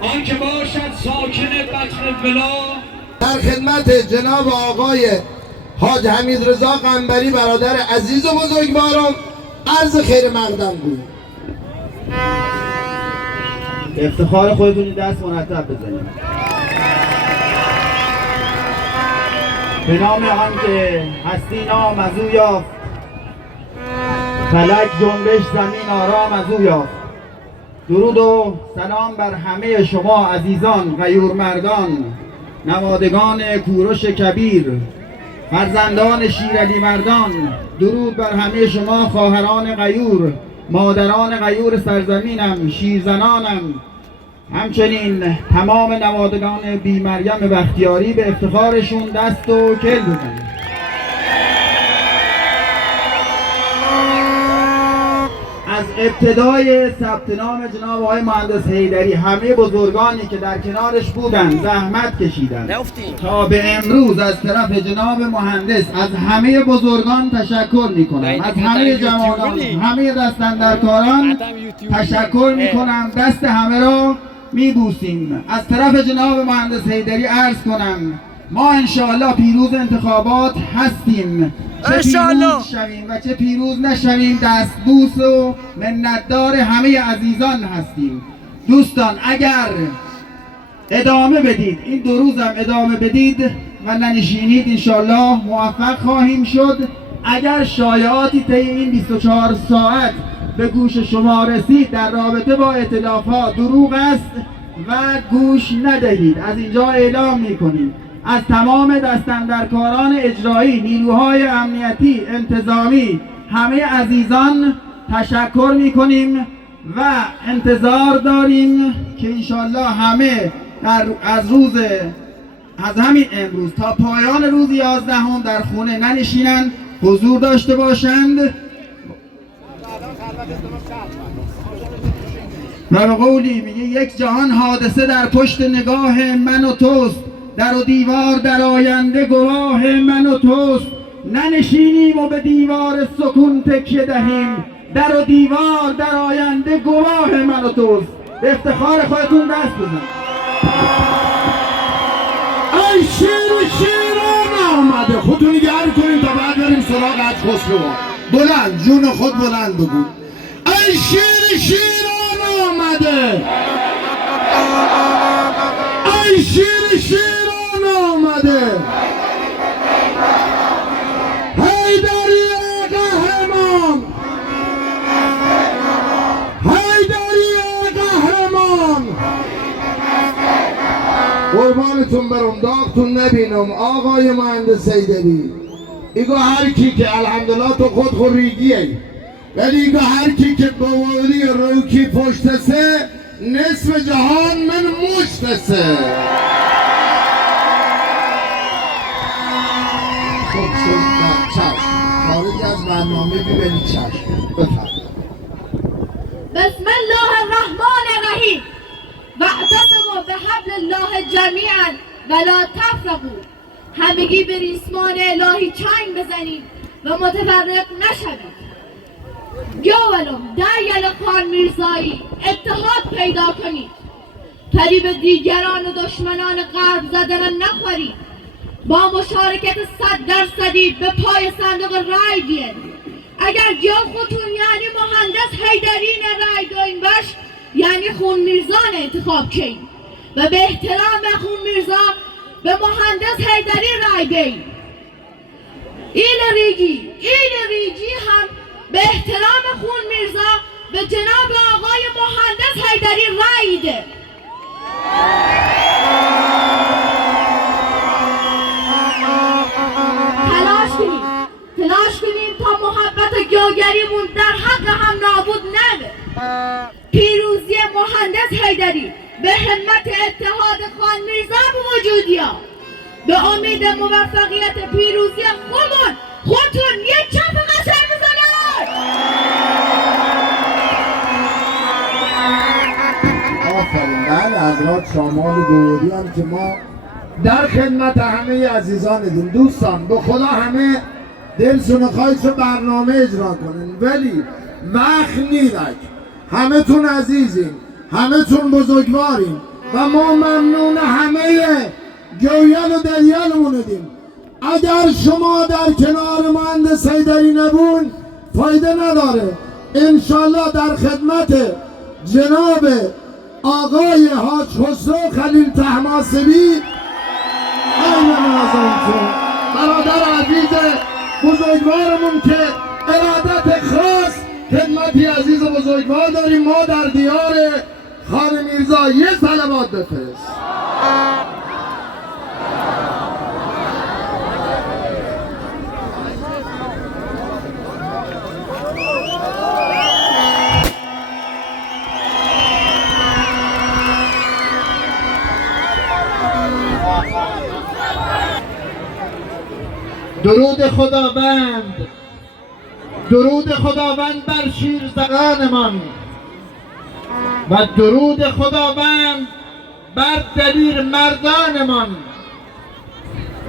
آن که باشد ساکن بطن بلا. در خدمت جناب آقای حاج حمید رضا قنبری برادر عزیز و بزرگوارم عرض خیر مقدم بود. افتخار خودتون دست مرتب بزنید. به نام آن که هستی نام از او یافت، فلک جنبش زمین آرام از او یافت. درود و سلام بر همه شما عزیزان غیور مردان، نوادگان کوروش کبیر، فرزندان شیرعلی مردان. درود بر همه شما خواهران غیور، مادران غیور سرزمینم، شیرزنانم، همچنین تمام نوادگان بی مریم بختیاری. به افتخارشون دست و کل بزنید. از ابتدای ثبت نام جناب آقای مهندس حیدری همه بزرگانی که در کنارش بودن زحمت کشیدن تا به امروز از طرف جناب مهندس از همه بزرگان تشکر میکنم. از همه جوانان، همه دستاندرکاران تشکر میکنم. دست همه را میبوسیم. از طرف جناب مهندس حیدری عرض کنم ما انشاءالله پیروز انتخابات هستیم. چه پیروز شویم و چه پیروز نشویم دستبوس و منتدار همه عزیزان هستیم. دوستان اگر ادامه بدید، این 2 روزم ادامه بدید و ننشینید، انشاءالله موفق خواهیم شد. اگر شایعاتی طی این 24 ساعت به گوش شما رسید در رابطه با ائتلاف‌ها دروغ است و گوش ندهید. از اینجا اعلام می‌کنیم از تمام دستاندرکاران اجرایی، نیروهای امنیتی، انتظامی، همه عزیزان تشکر می‌کنیم و انتظار داریم که انشالله همه از همین امروز تا پایان روز 11 در خونه ننشینند، حضور داشته باشند و به قولی میگه یک جهان حادثه در پشت نگاه من و توست، در و دیوار در آینده گواه من و توست. ننشینیم و به دیوار سکون تکیه دهیم، در و دیوار در آینده گواه من و توست. به افتخار خودتون دست بزن. ای شیران آمده. خودتون گرم کنیم تا بعد بریم سراغ حج خسرو. بلند جون خود بلند بگو. ای شیران آمده. ای شیران آمده. حیدری قهرمان، حیدری قهرمان. قربانتون برم، داغتون نبینم. آقای مهندس حیدری ایگو هر کی که الحمدلله تو خود خوریگیه، ولی ایگو هر کی که بواری روکی پشت سه نصف جهان من مشت سه. خب چشم خارج از برنامه ببینید. چشم بفرمایید. بسم الله الرحمن الرحیم. واعتصموا بحبل الله جمیعا ولا تفرقوا. همگی به ریسمان الهی چنگ بزنید و متفرق نشوید. یا ولو در یل خان میرزایی اتحاد پیدا کنید. فریب دیگران و دشمنان غرب زدن نخورید. با مشارکت 100% به پای صندوق رای بیاید. اگر جا خودتون یعنی مهندس حیدری رای دوین باش، یعنی خون میرزا انتخاب کنید و به احترام به خون میرزا به مهندس حیدری رای بید. این ریگی هم به احترام خون میرزا به جناب آقای مهندس حیدری رای ده. تلاش کنیم تا محبت گیاگریمون در حق هم نابود نده. پیروزی مهندس حیدری به همت اتحاد خان میرزا به وجودیا. به امید موفقیت پیروزی خودتون یک چپ قشنگ بزنید. آفرین. بله حضرات شامال گوری هم که ما در خدمت همه عزیزانتون. دوستان به خدا همه دلشون خواهید برنامه اجرا کنین، ولی وقت نیرک. همه تون عزیزین، همه تون بزرگوارین و ما ممنون همه جویل و دلیلمونیم. اگر شما در کنار مهندس حیدری نبون فایده نداره. انشالله در خدمت جناب آقای حاج خسرو خلیل طهماسبی برادر عزیز بزرگوارمون که ارادت خاص خدمتی عزیز بزرگوار داریم. ما در دیار خان میرزا یه صلوات بفرست. درود خداوند، درود خداوند بر شیرزنانمان و درود خداوند بر دلیر مردانمان.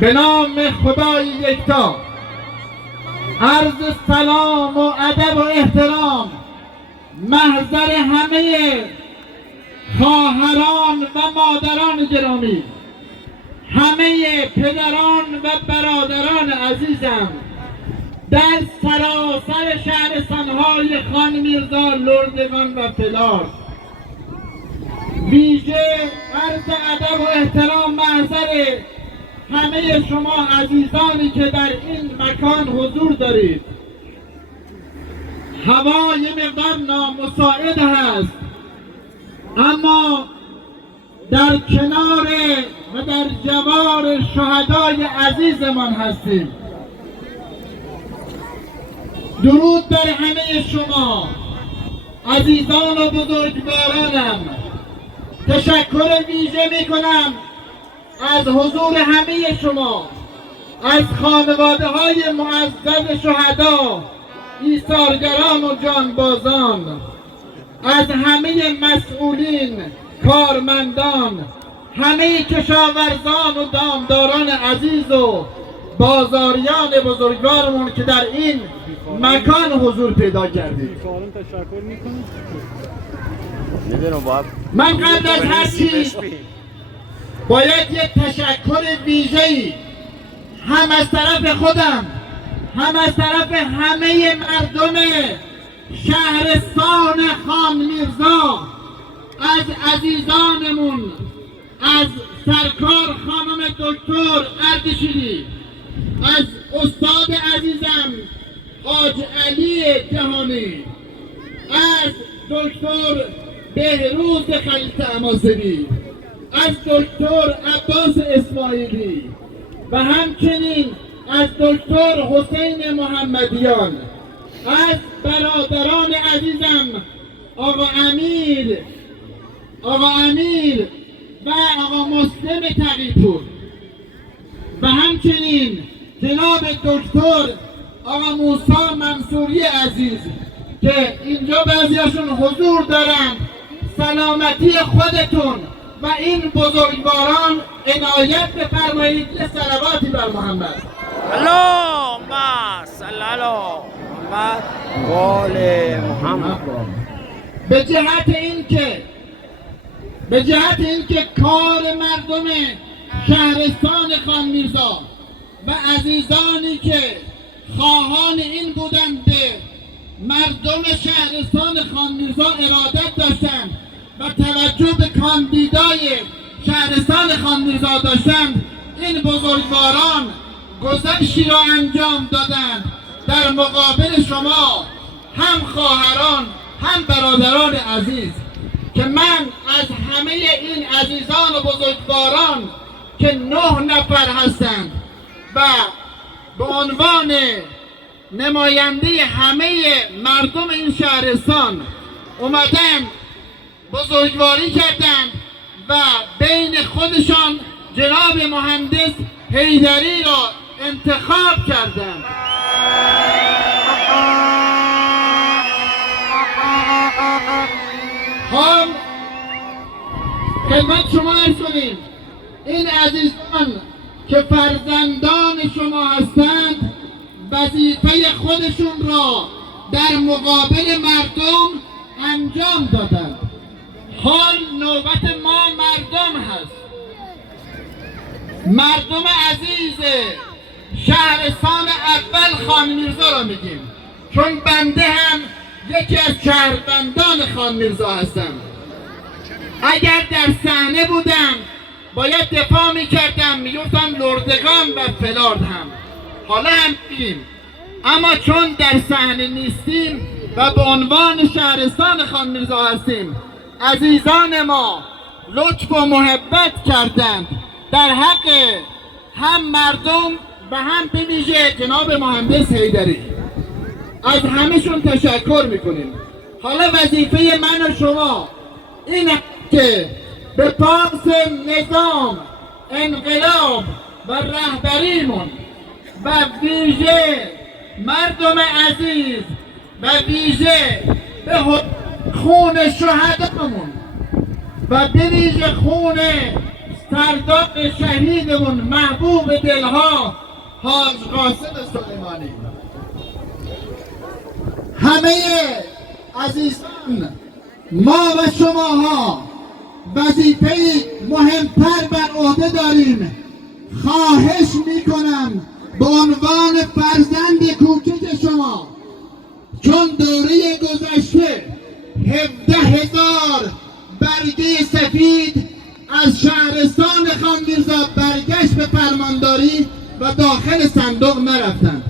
به نام خدای یکتا عرض سلام و ادب و احترام محضر همه خواهران و مادران گرامی، همه پدران و برادران عزیزم در سراسر شهرستان‌های خان میرزا، لردگان و فلات، ویژه عرض ادب و احترام محضر همه شما عزیزانی که در این مکان حضور دارید. هوا یه مقدار نامساعد هست، اما در کنار و در جوار شهدای عزیزمان هستیم. درود بر همه شما عزیزان و بزرگوارانم. تشکر ویژه می کنم از حضور همه شما، از خانواده های معزز شهدا، ایثارگران و جانبازان، از همه مسئولین، کارمندان، همه کشاورزان و دامداران عزیز و بازاریان بزرگوارمون که در این مکان حضور پیدا کردید. من قبل از هر چیز باید یک تشکر ویژه‌ای هم از طرف خودم، هم از طرف همه مردم شهرستان خان میرزا، از عزیزانمون، از سرکار خانم دکتر اردشیری، از استاد عزیزم حاج علی جهانی، از دکتر بهروز خلیل طهماسبی، از دکتر عباس اسماعیلی و همچنین از دکتر حسین محمدیان، از برادران عزیزم آقا امیر و آقا مسلم تقی‌پور و همچنین جناب دکتر آقا موسی منصوری عزیز که اینجا بعضیاشون حضور دارن. سلامتی خودتون و این بزرگواران عنایت بفرمایید. صلواتی بر محمد. اللهم صل علی محمد و آل محمد. به جهت اینکه کار مردم شهرستان خان میرزا و عزیزانی که خواهان این بودند به مردم شهرستان خان میرزا ارادت داشتند و توجه به کاندیدای شهرستان خان میرزا داشتند، این بزرگواران گذشتی را انجام دادند در مقابل شما هم خواهران هم برادران عزیز، که من از همه این عزیزان و بزرگواران که 9 نفر هستند و به عنوان نماینده همه مردم این شهرستان اومدن بزرگواری کردند و بین خودشان جناب مهندس حیدری را انتخاب کردند. هم خدمت شما عرض کنیم این عزیزان که فرزندان شما هستند وظیفه خودشون را در مقابل مردم انجام انجام دادند. حال نوبت ما مردم هست. مردم عزیز شهرستان اول خان میرزا را میگیم، چون بنده هم یکی از شهروندان خان میرزا هستم. اگر در صحنه بودم باید دفاع میکردم، میگفتم لردگان و فلارد هم، حالا هم میگیم. اما چون در صحنه نیستیم و به عنوان شهرستان خان میرزا هستیم، عزیزان ما لطف و محبت کردند در حق هم مردم و هم به ویژه جناب مهندس حیدری. از همهشون تشکر میکنیم. حالا وظیفه من و شما این که به پاس نظام، انقلاب و رهبریمون و ویژه مردم عزیز و ویژه به خون شهدامون و به ویژه خون سردار شهیدمون محبوب دلها حاج قاسم سلیمانی، همه عزیزان ما و شماها وظیفه مهمتر بر عهده داریم. خواهش میکنم به عنوان فرزند کوچک شما، چون دوره گذشته 17,000 برگه سفید از شهرستان خان میرزا برگشت به فرمانداری و داخل صندوق نرفتند.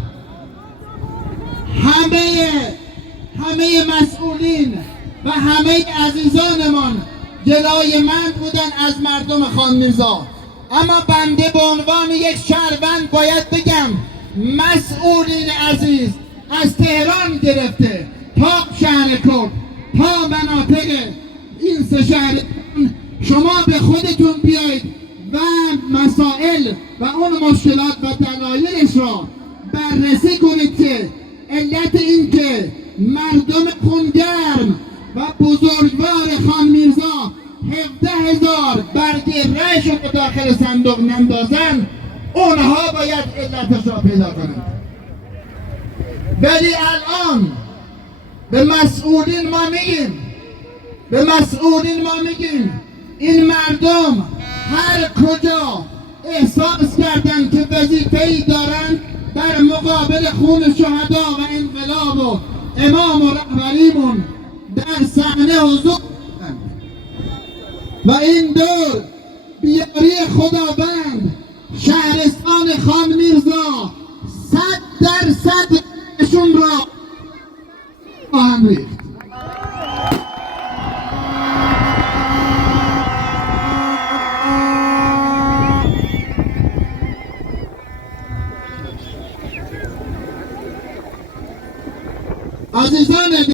همه مسئولین و همه عزیزانمان جلایمند بودن از مردم خان میرزا، اما بنده به عنوان یک شهروند باید بگم مسئولین عزیز از تهران گرفته تا شهرکرد تا مناطق این سه شهر، شما به خودتون بیایید و مسائل و اون مشکلات و دلایلش را بررسی کنید که علت این که مردم خونگرم و بزرگوار خان میرزا 17,000 برگه رأیش رو داخل صندوق نندازن، اونها باید علتش را پیدا کنند. ولی الان به مسئولین ما میگیم این مردم هر کجا احساس کردن که وظیفه‌ای دارن در مقابل خون شهدا و انقلاب و امام و رهبریمون در صحنه حضور دارن و این دور بیاری خداوند شهرستان خان میرزا 100% اشون را خواهم ریخت. عزیزان